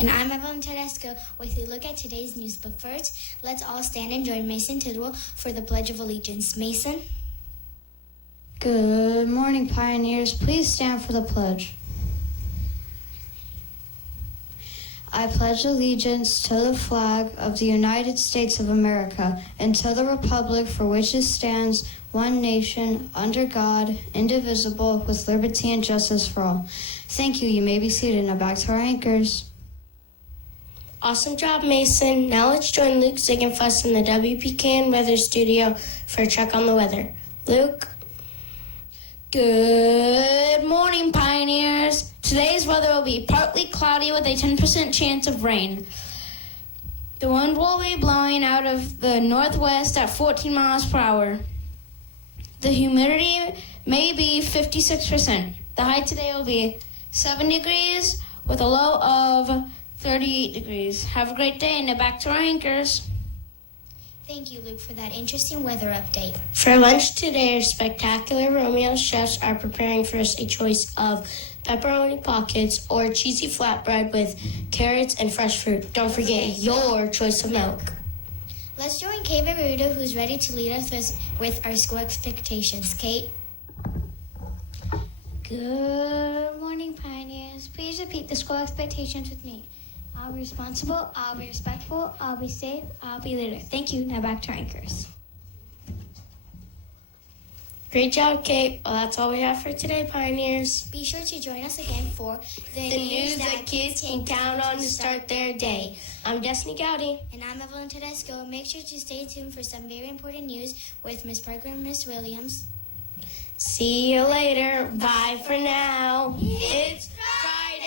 And I'm Evelyn Tedesco with a look at today's news. But first, let's all stand and join Mason Tidwell for the Pledge of Allegiance. Mason? Good morning, pioneers. Please stand for the pledge. I pledge allegiance to the flag of the United States of America and to the republic for which it stands, one nation, under God, indivisible, with liberty and justice for all. Thank you. You may be seated. Now back to our anchors. Awesome job, Mason. Now let's join Luke Ziegenfuss in the WPKN weather studio for a check on the weather. Luke? Good morning, pioneers. Today's weather will be partly cloudy with a 10% chance of rain. The wind will be blowing out of the northwest at 14 miles per hour. The humidity may be 56%. The high today will be 7 degrees with a low of 38 degrees. Have a great day, and now back to our anchors. Thank you, Luke, for that interesting weather update. For lunch today, our spectacular Romeo chefs are preparing for us a choice of pepperoni pockets or cheesy flatbread with carrots and fresh fruit. Don't forget your choice of milk. Let's join Kate Veruto, who's ready to lead us with our school expectations. Kate? Good morning, pioneers. Please repeat the school expectations with me. I'll be responsible, I'll be respectful, I'll be safe, I'll be leader. Thank you. Now back to our anchors. Great job, Kate. Well, that's all we have for today, pioneers. Be sure to join us again for The news that kids can count on to start their day. I'm Destiny Gowdy. And I'm Evelyn Tedesco. Make sure to stay tuned for some very important news with Miss Parker and Miss Williams. See you later. Bye for now. It's Friday.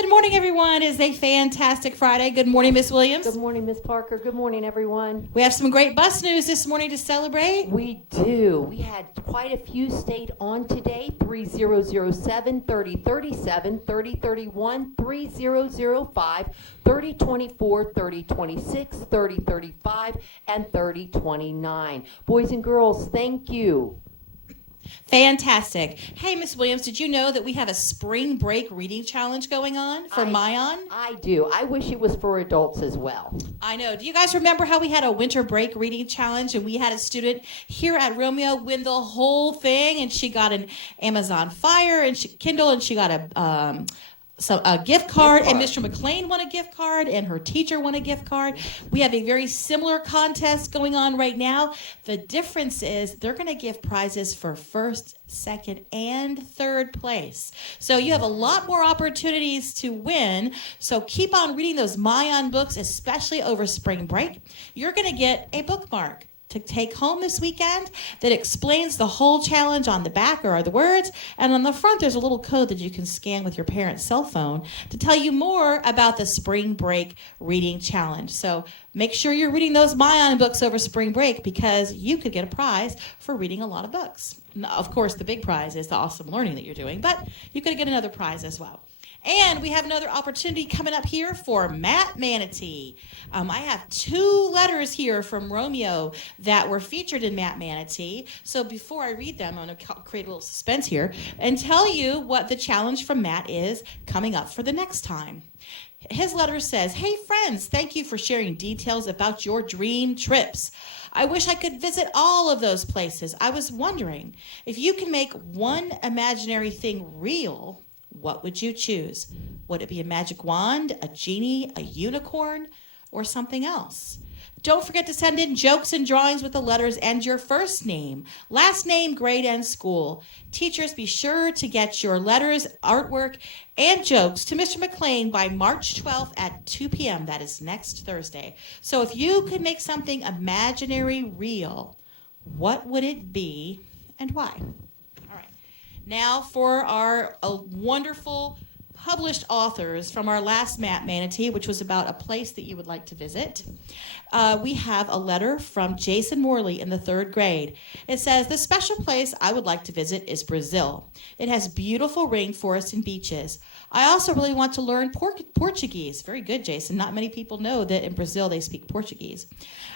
Good morning, everyone. It is a fantastic Friday. Good morning, Miss Williams. Good morning, Miss Parker. Good morning, everyone. We have some great bus news this morning to celebrate. We do. We had quite a few stayed on today. 3007, 3037, 3031, 3005, 3024, 3026, 3035, and 3029. Boys and girls, thank you. Fantastic. Hey, Miss Williams, did you know that we have a spring break reading challenge going on for Mayan? I do. I wish it was for adults as well. I know. Do you guys remember how we had a winter break reading challenge and we had a student here at Romeo win the whole thing, and she got an Amazon Fire and Kindle, and she got a gift card, and Mr. McLean won a gift card, and her teacher won a gift card. We have a very similar contest going on right now. The difference is they're going to give prizes for first, second, and third place. So you have a lot more opportunities to win. So keep on reading those Mayan books, especially over spring break. You're going to get a bookmark to take home this weekend that explains the whole challenge. On the back are the words, and on the front there's a little code that you can scan with your parent's cell phone to tell you more about the spring break reading challenge. So make sure you're reading those Mayan books over spring break, because you could get a prize for reading a lot of books. Now, of course, the big prize is the awesome learning that you're doing, but you could get another prize as well. And we have another opportunity coming up here for Matt Manatee. I have 2 letters here from Romeo that were featured in Matt Manatee. So before I read them, I'm going to create a little suspense here and tell you what the challenge from Matt is coming up for the next time. His letter says, "Hey friends, thank you for sharing details about your dream trips. I wish I could visit all of those places. I was wondering, if you can make one imaginary thing real, what would you choose? Would it be a magic wand, a genie, a unicorn, or something else? Don't forget to send in jokes and drawings with the letters and your first name, last name, grade, and school. Teachers, be sure to get your letters, artwork, and jokes to Mr. McLean by March 12th at 2 p.m. That is next Thursday. So if you could make something imaginary real, what would it be and why?" Now for our wonderful published authors from our last Matt Manatee, which was about a place that you would like to visit. We have a letter from Jason Morley in the 3rd grade. It says, "The special place I would like to visit is Brazil. It has beautiful rainforests and beaches. I also really want to learn Portuguese. Very good, Jason. Not many people know that in Brazil they speak Portuguese.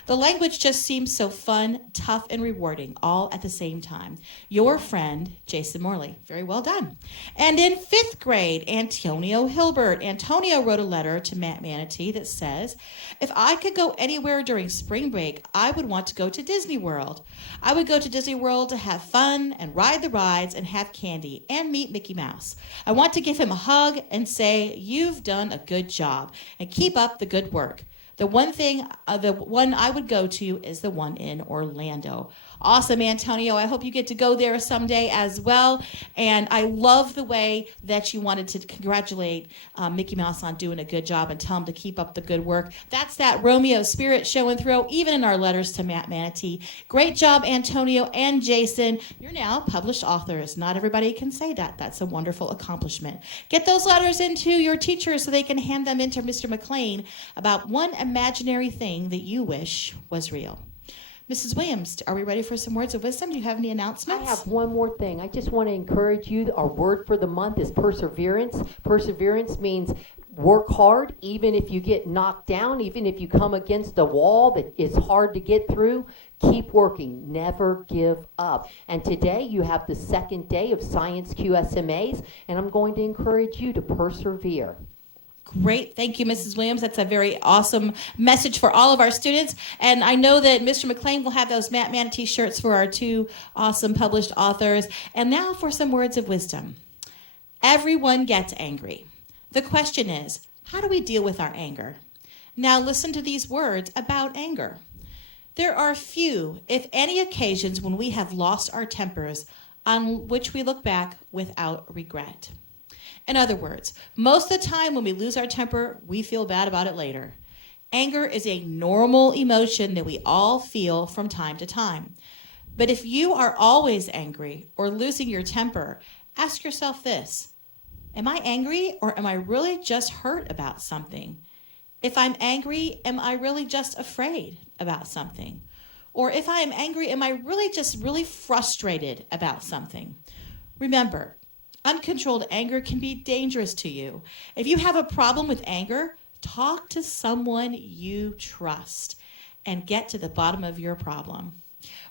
The language just seems so fun, tough, and rewarding, all at the same time. Your friend, Jason Morley. Very well done. And in 5th grade, Antonio Hilbert. Antonio wrote a letter to Matt Manatee that says, if I could go anywhere during spring break, I would want to go to Disney World. I would go to Disney World to have fun and ride the rides and have candy and meet Mickey Mouse. I want to give him a hug and say, you've done a good job and keep up the good work. The one I would go to is the one in Orlando. Awesome, Antonio. I hope you get to go there someday as well. And I love the way that you wanted to congratulate Mickey Mouse on doing a good job and tell him to keep up the good work. That's that Romeo spirit show and throw, even in our letters to Matt Manatee. Great job, Antonio and Jason. You're now published authors. Not everybody can say that. That's a wonderful accomplishment. Get those letters into your teachers so they can hand them into Mr. McLean about one imaginary thing that you wish was real. Mrs. Williams, are we ready for some words of wisdom? Do you have any announcements? I have one more thing. I just want to encourage you. Our word for the month is perseverance. Perseverance means work hard, even if you get knocked down, even if you come against a wall that is hard to get through. Keep working. Never give up. And today you have the second day of Science QSMAs, and I'm going to encourage you to persevere. Great. Thank you, Mrs. Williams. That's a very awesome message for all of our students. And I know that Mr. McLean will have those Matt Manatee shirts for our 2 awesome published authors. And now for some words of wisdom. Everyone gets angry. The question is, how do we deal with our anger? Now listen to these words about anger. There are few, if any, occasions when we have lost our tempers on which we look back without regret. In other words, most of the time when we lose our temper, we feel bad about it later. Anger is a normal emotion that we all feel from time to time. But if you are always angry or losing your temper, ask yourself this: am I angry, or am I really just hurt about something? If I'm angry, am I really just afraid about something? Or if I am angry, am I really just frustrated about something? Remember, uncontrolled anger can be dangerous to you. If you have a problem with anger, talk to someone you trust and get to the bottom of your problem.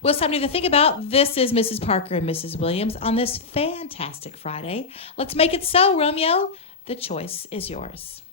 Well, something to think about. This is Mrs. Parker and Mrs. Williams on this fantastic Friday. Let's make it so, Romeo. The choice is yours.